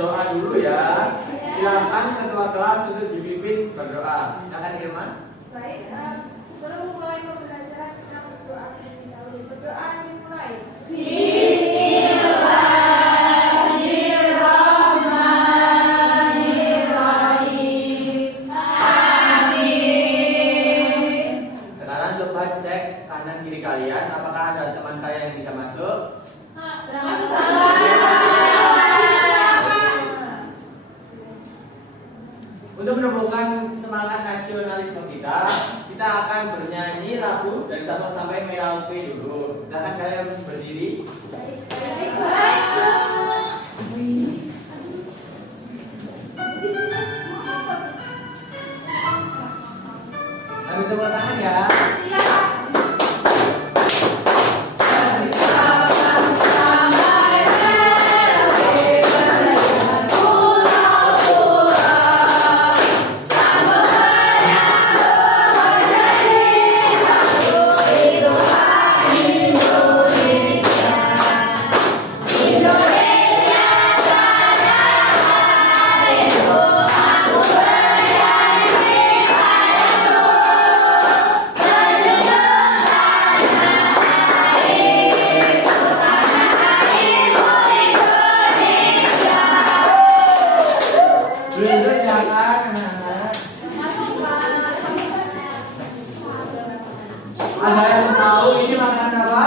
berdoa dulu ya. Silakan ketua kelas untuk dipimpin berdoa. Silakan Irma. Baik, sebelum mulai pembelajaran kita berdoa terlebih dahulu. Berdoa dimulai. Sekarang coba cek kanan kiri kalian, apakah ada teman kalian yang tidak masuk? Masuk salah. Untuk menumbuhkan semangat nasionalisme kita akan bernyanyi lagu dari 1 sampai Merauke dulu. Silakan kalian berdiri. Sambil tepuk tangan ya. Dulu silakan anak-anak. Ada yang tahu ini makanan apa?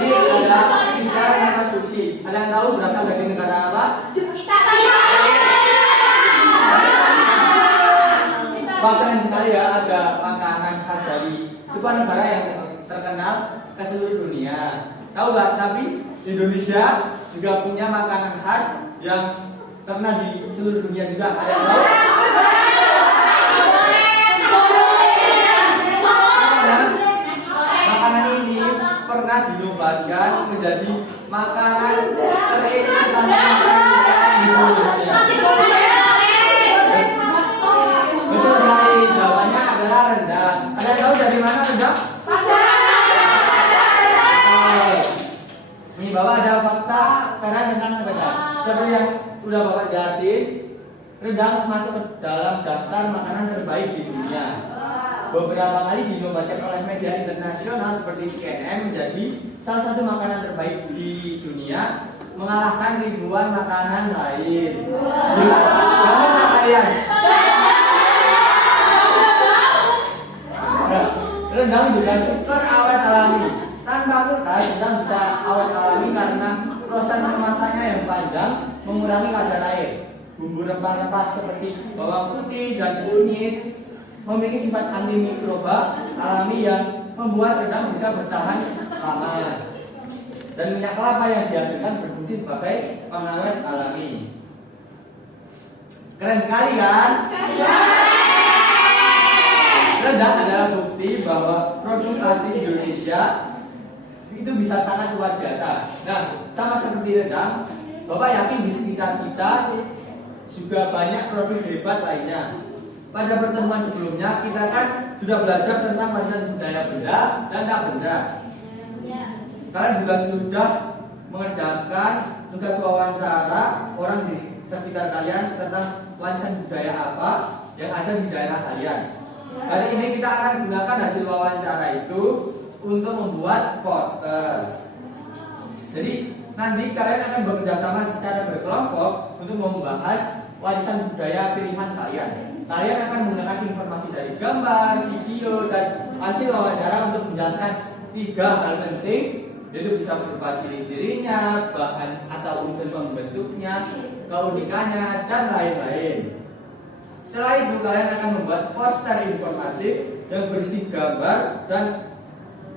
Ini ada pizza sama sushi. Ada yang tahu berasal dari negara apa? Wah, keren sekali ya, ada makanan khas dari sebuah negara yang terkenal ke seluruh dunia. Tahu nggak? Tapi Indonesia juga punya makanan khas yang terkenal di seluruh dunia juga. Ada yang tahu? Makanan ini pernah dinobatkan menjadi makanan terintegrasi di seluruh dunia. Betul sekali, jawabannya adalah rendang. Ada yang tahu dari mana rendang? Ini Bapak ada fakta karena tentang rendang. Seperti yang sudah Bapak jelasin, rendang masuk ke dalam daftar makanan terbaik di dunia. Beberapa kali dinobatkan oleh media internasional seperti CNN menjadi salah satu makanan terbaik di dunia, mengalahkan ribuan makanan lain. Kamu tak kalian? Rendang juga super awet alami. Tanpa kulkas, rendang bisa awet alami karena proses memasaknya yang panjang mengurangi kadar air. Bumbu rempah-rempah seperti bawang putih dan kunyit memiliki sifat antimikroba alami yang membuat rendang bisa bertahan lama. Dan minyak kelapa yang dihasilkan berfungsi sebagai pengawet alami. Keren sekali kan? Rendang adalah bukti bahwa produk asli Indonesia itu bisa sangat luar biasa. Nah, sama seperti rendang, Bapak yakin di sekitar kita juga banyak produk hebat lainnya. Pada pertemuan sebelumnya kita kan sudah belajar tentang warisan budaya benda dan tak benda. Kalian juga sudah mengerjakan tugas wawancara orang di sekitar kalian tentang warisan budaya apa yang ada di daerah kalian. Kali ini kita akan gunakan hasil wawancara itu untuk membuat poster. Jadi nanti kalian akan bekerja sama secara berkelompok untuk membahas warisan budaya pilihan kalian. Kalian akan menggunakan informasi dari gambar, video, dan hasil wawancara untuk menjelaskan 3 hal penting, yaitu bisa berupa ciri-cirinya, bahan atau unsur pembentuknya, keunikannya, dan lain-lain. Setelah itu kalian akan membuat poster informatif yang berisi gambar dan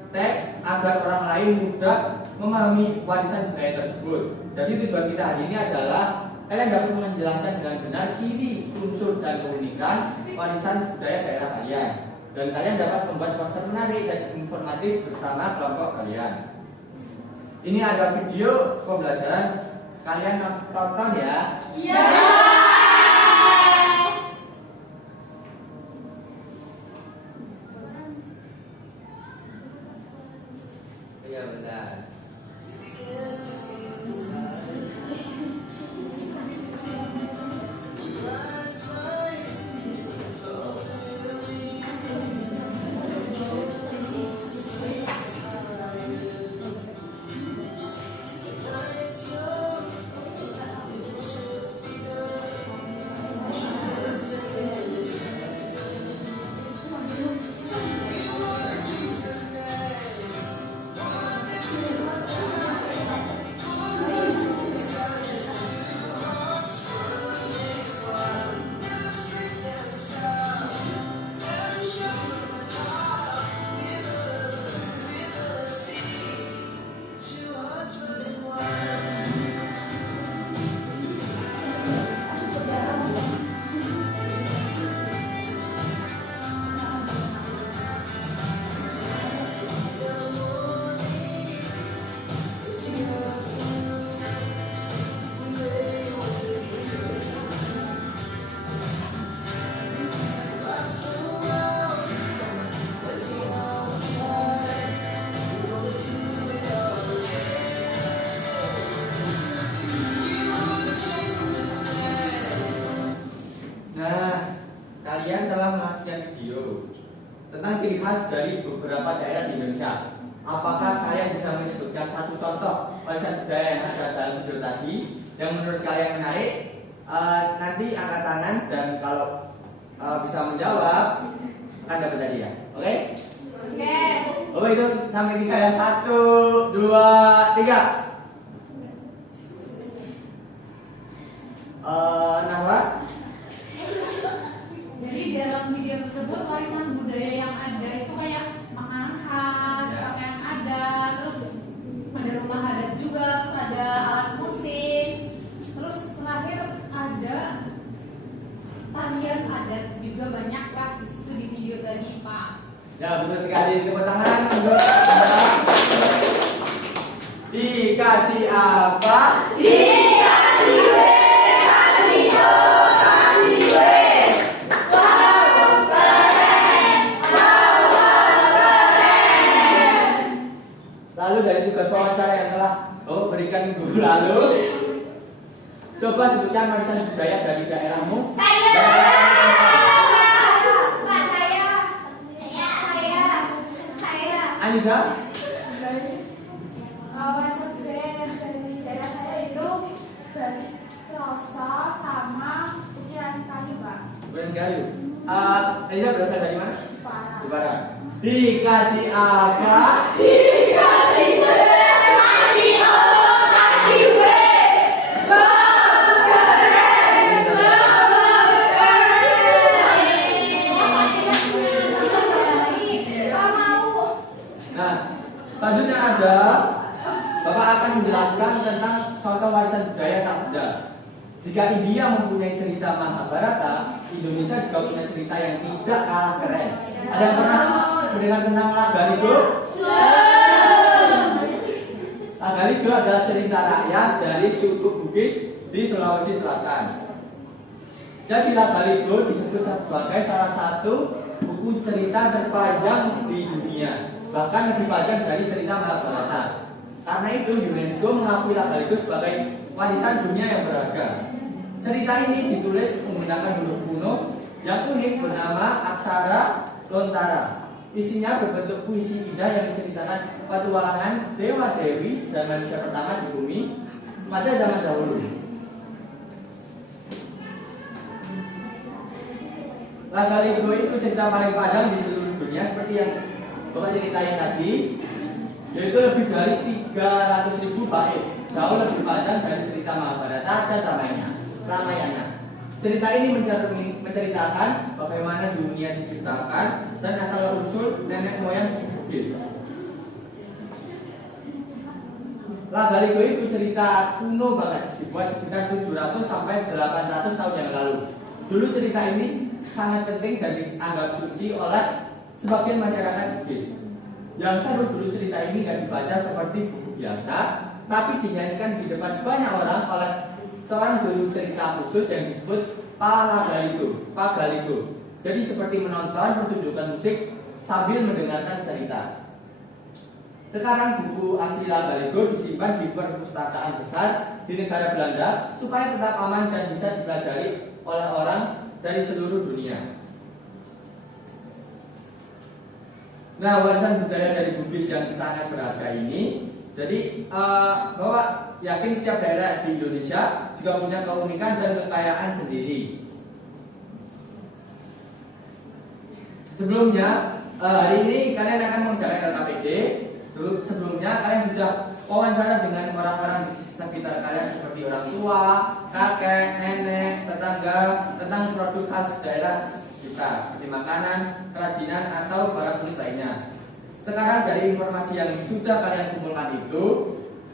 teks agar orang lain mudah memahami warisan budaya tersebut. Jadi tujuan kita hari ini adalah kalian dapat menjelaskan dengan benar ciri, unsur, dan keunikan warisan budaya daerah kalian. Dan kalian dapat membuat poster menarik dan informatif bersama kelompok kalian. Ini ada video pembelajaran, kalian tonton ya. Iya. Iya benar. Kalian telah menghasilkan video tentang ciri khas dari beberapa daerah di Indonesia. Apakah kalian bisa menyebutkan satu contoh warisan budaya yang ada dalam video tadi yang menurut kalian menarik? Nanti angkat tangan dan kalau bisa menjawab akan dapat hadiah. Oke? Oke. Oh itu sampai 3 ya. 1, 2, 3. Nahwa? Jadi dalam video tersebut warisan budaya yang ada itu kayak makanan khas, Ya. pakaian adat, terus ada rumah adat juga, terus ada alat musik, terus terakhir ada tarian adat juga banyak Pak di situ di video tadi Pak. Ya betul sekali. Tepuk tangan untuk dikasih apa? Dikasih W, kasih O, kasih W. Lalu dari tugas wawancara yang telah Bapak berikan minggu lalu, coba sebutkan warisan budaya dari daerahmu. Saya. Pak saya. Anida? Warisan budaya yang dari daerah saya itu dari Rosa sama ukiran kayu Pak. Bukan kayu. Anida berasal dari mana? Parah. Di Barat. Dikasih apa? Dikasih W, kasih O, kasih W. Nah, selanjutnya ada Bapak akan menjelaskan tentang contoh warisan budaya tak benda. Jika India mempunyai cerita Mahabharata, Indonesia juga punya cerita yang tidak kalah keren. Ada yang pernah mendengar tentang Lagaligo? Lagaligo adalah cerita rakyat dari suku Bugis di Sulawesi Selatan. Jadi Lagaligo disebut sebagai salah satu buku cerita terpanjang di dunia, bahkan lebih panjang dari cerita Mahabharata. Karena itu UNESCO mengakui Lagaligo sebagai warisan dunia yang berharga. Cerita ini ditulis menggunakan huruf kuno yang unik bernama aksara Lontara. Isinya berbentuk puisi indah yang menceritakan petualangan dewa dewi dan manusia pertama di bumi pada zaman dahulu. Lagaligo itu cerita paling panjang di seluruh dunia seperti yang Bapak ceritain tadi, yaitu lebih dari 300.000 bait, jauh lebih panjang dari cerita Mahabharata dan Ramayana. Cerita ini menceritakan bagaimana dunia diciptakan dan asal usul nenek moyang suku Bugis. Lagaligo itu cerita kuno banget, dibuat sekitar 700 sampai 800 tahun yang lalu. Dulu cerita ini sangat penting dan dianggap suci oleh sebagian masyarakat Bugis. Yang seru dulu cerita ini nggak dibaca seperti buku biasa, tapi dinyanyikan di depan banyak orang oleh seorang juru cerita khusus yang disebut Pagaligo. Jadi seperti menonton pertunjukan musik sambil mendengarkan cerita. Sekarang buku asli Labaligo disimpan di perpustakaan besar di negara Belanda supaya tetap aman dan bisa dipelajari oleh orang dari seluruh dunia. Nah, warisan budaya dari Bugis yang sangat berharga ini, jadi bahwa yakin setiap daerah di Indonesia juga punya keunikan dan kekayaan sendiri. Sebelumnya, hari ini kalian akan mengerjakan LKPD. Sebelumnya kalian sudah wawancara dengan orang-orang di sekitar kalian seperti orang tua, kakek, nenek, tetangga tentang produk khas daerah kita seperti makanan, kerajinan atau barang kulit lainnya. Sekarang dari informasi yang sudah kalian kumpulkan itu,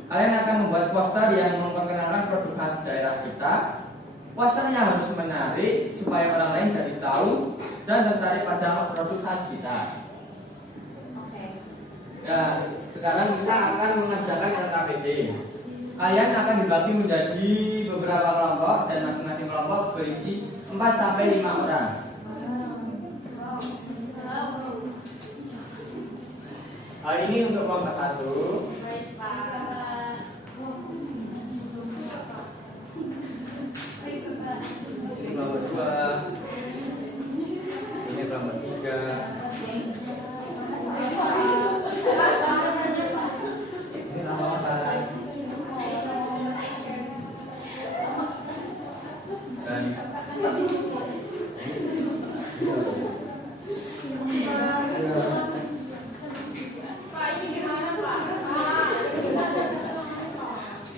kalian akan membuat poster yang memperkenalkan produk khas daerah kita. Posternya harus menarik supaya orang lain jadi tahu dan tertarik pada produk khas kita. Ya, sekarang kita akan mengerjakan LKPD. Kalian akan dibagi menjadi beberapa kelompok dan masing-masing kelompok berisi 4-5 orang. Ini untuk kelompok 1. Ini kelompok 2. Ini kelompok 3.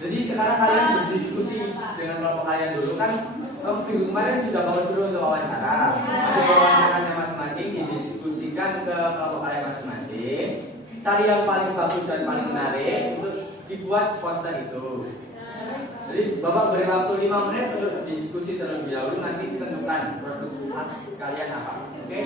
Jadi sekarang kalian berdiskusi dengan kelompok kalian dulu kan. Minggu kemarin sudah bawa suruh untuk wawancara. Masih wawancaranya masing-masing didiskusikan ke kelompok kalian masing-masing. Cari yang paling bagus dan paling menarik untuk dibuat poster itu. Jadi Bapak beri waktu 5 menit untuk diskusi terlebih dahulu, nanti tentukan produk khas kalian apa. Oke?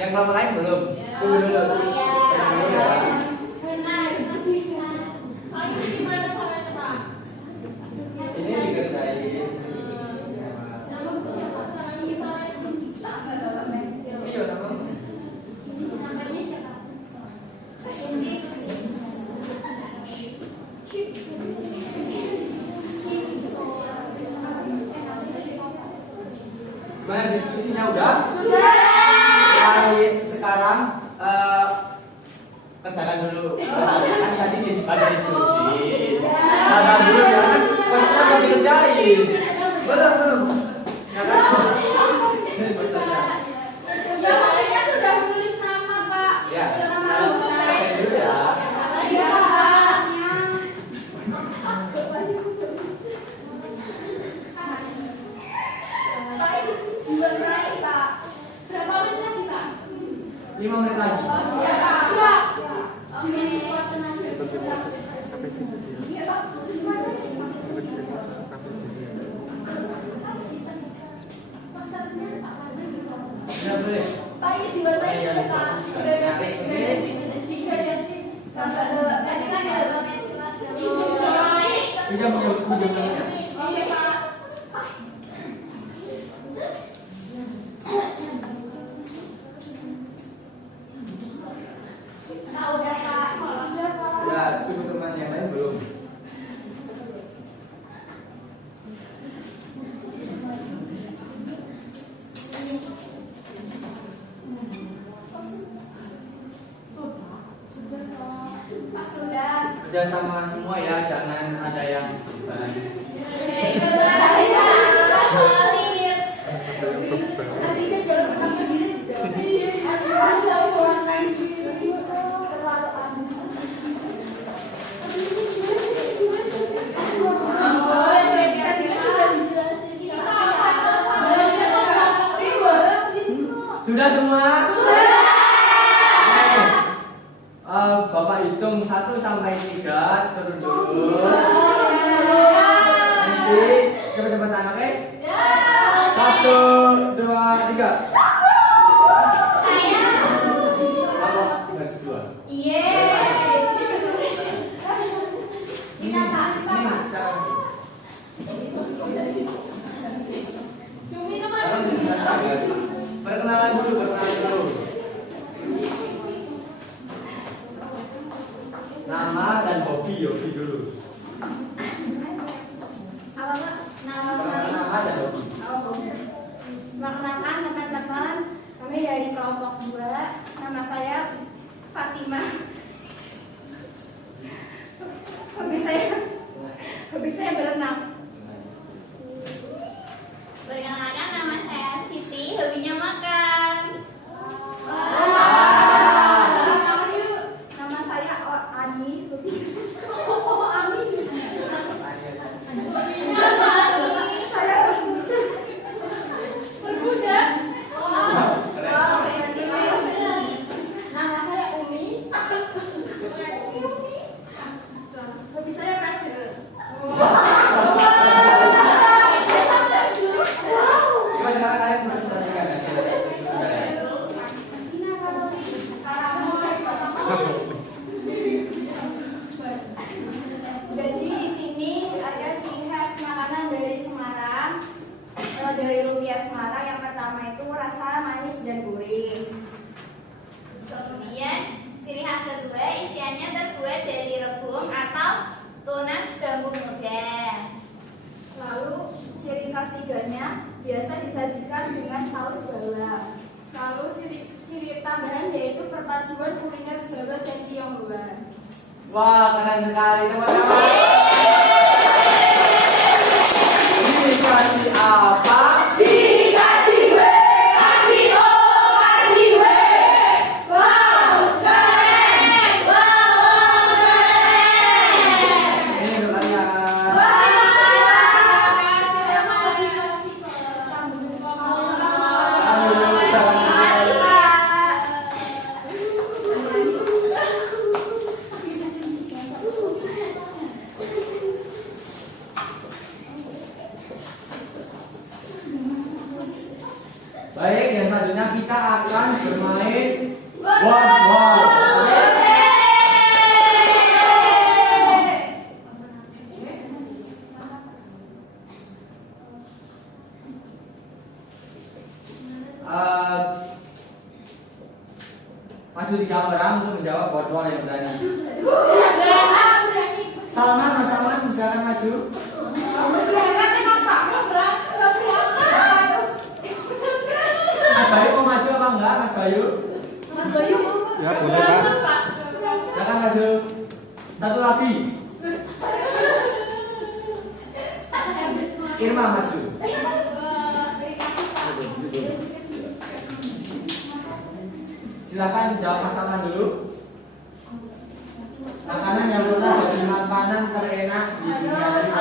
Yang kelompok lain belum? Tunggu dulu. Ini dikerjain. Iya, namanya. Gimana diskusinya udah? Sekarang kerjakan dulu. Kan tadi ada diskusi. Kerjakan dulu ya kan. Posternya belum dikerjain. Belum. Ya, maksudnya sudah menulis nama, Pak. Ya. Kerjakan dulu ya. Iya. Pak, itu bulan lagi, Pak. Berapa menit lagi, Pak? 5 menit lagi. Ya, Pak. Iya. Oke. Iya, Pak. Ya, boleh. Pak, ini diwarnai ya, Pak. Udah Pinjam namanya. Iya, Pak. Nah, udah, Pak. Udah, Pak. Ya, teman-teman yang lain belum. Kerja sama semua ya, jangan ada yang beban. Tapi dia jangan menang sendiri. Sudah semua? Sudah. Oke. Bapak hitung 1 sampai 3, turun dulu. Nanti cepet-cepetan, oke? 1, 2, 3. Apa? Garis 2. Kita Pak, sama. Cumi teman. Perkenalan dulu. Nama dan hobi dulu. Apa Pak? Nama dan hobi. Perkenalkan teman-teman, kami dari kelompok 2. Nama saya Fatimah. Hobi saya berenang. Perkenalkan, nama saya Siti, hobinya makan. Nama saya Ani. Saya Berkuda. Nama saya Umi. Hobi saya belajar. Coba sekarang kalian presentasikan ya. Jadi di sini ada ciri khas makanan dari Semarang, dari lumpia Semarang. Yang pertama itu rasa manis dan gurih. Kemudian, ciri khas kedua isiannya terbuat dari rebung atau tunas gambung muda. Lalu ciri khas tiganya biasa disajikan dengan saus bawang. Lalu ciri tambahan yaitu perpaduan kuliner Jawa dan Tionghoa. Wah, keren sekali teman-teman. Ini kasih apa? Dikasih W, kasih O, kasih W. Wow, keren. Wow, keren. Ini untuk kalian. Baik, yang selanjutnya kita akan bermain word. Oke? Maju 3 orang untuk menjawab word yang berani. Salman, Mas Salman, silakan maju. Mas Bayu mau maju apa enggak, Mas Bayu? Ya, boleh Pak. Silakan maju. Satu lagi. Irma maju. Silakan jawab Mas Salman dulu. Makanan yang pernah jadi makanan terenak di dunia ini.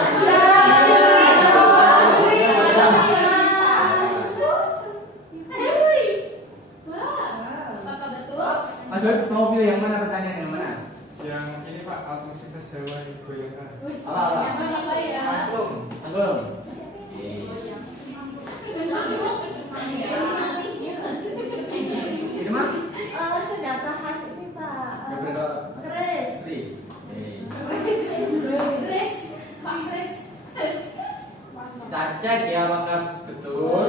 Mas Bayu mau pilih yang mana, pertanyaan yang mana? Yang ini Pak, alutsista Jawa digoyangkan. Apa? Angklung. Anggung. Irma? Senjata khas ini Pak. Keris. Keris. Keris. Kita cek ya apakah betul.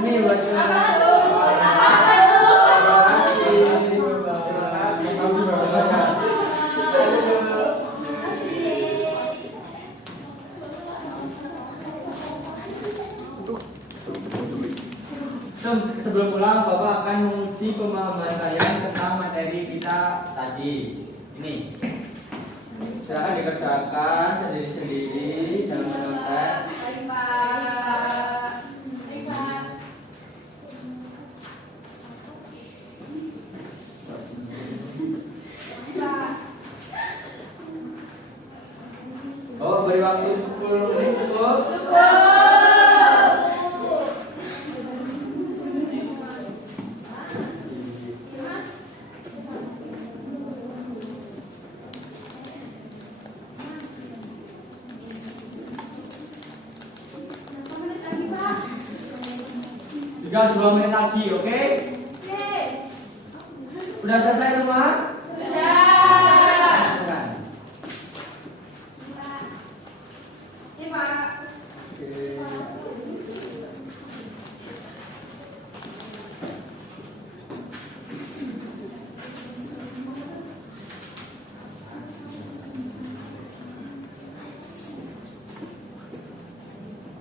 Ini buat silakan. Sebelum pulang, Bapak akan menguji pemahaman kalian tentang materi kita tadi. Ini, silakan dikerjakan sendiri-sendiri, jangan menonton. Oh, beri waktu 10 menit cukup. Tinggal 2 menit lagi, oke? Udah selesai semua? Bukan.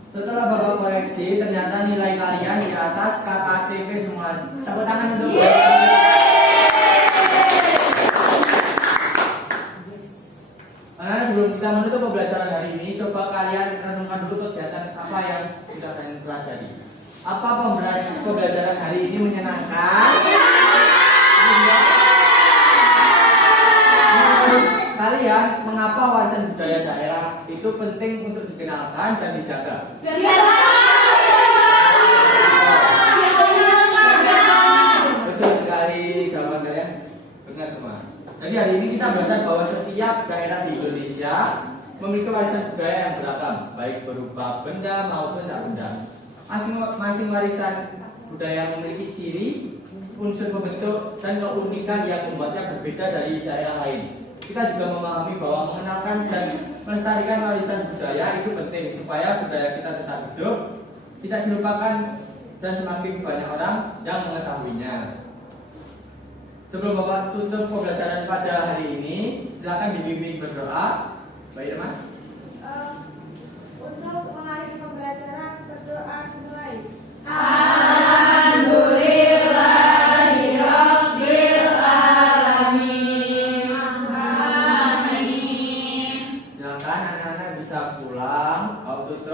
Setelah Bapak koreksi, ternyata nilai kalian di atas KKTP semua. Tepuk tangan dulu. Anak-anak, sebelum kita menutup pembelajaran hari ini, coba kalian renungkan dulu kegiatan apa yang sudah kalian pelajari. Apa pembelajaran hari ini menyenangkan? Menurut kalian, mengapa warisan budaya daerah itu penting untuk dikenalkan dan dijaga? Betul sekali, jawaban kalian benar semua. Jadi hari ini kita belajar bahwa setiap daerah di Indonesia memiliki warisan budaya yang beragam, baik berupa benda maupun tak benda. Masing-masing warisan budaya memiliki ciri, unsur pembentuk, dan keunikan yang membuatnya berbeda dari daerah lain. Kita juga memahami bahwa mengenalkan dan melestarikan warisan budaya itu penting supaya budaya kita tetap hidup, tidak dilupakan, dan semakin banyak orang yang mengetahuinya. Sebelum Bapak tutup pembelajaran pada hari ini, silakan dibimbing berdoa. Baik, Mas. Untuk mengakhiri pembelajaran, berdoa mulai. Silakan anak-anak bisa pulang. Tutup.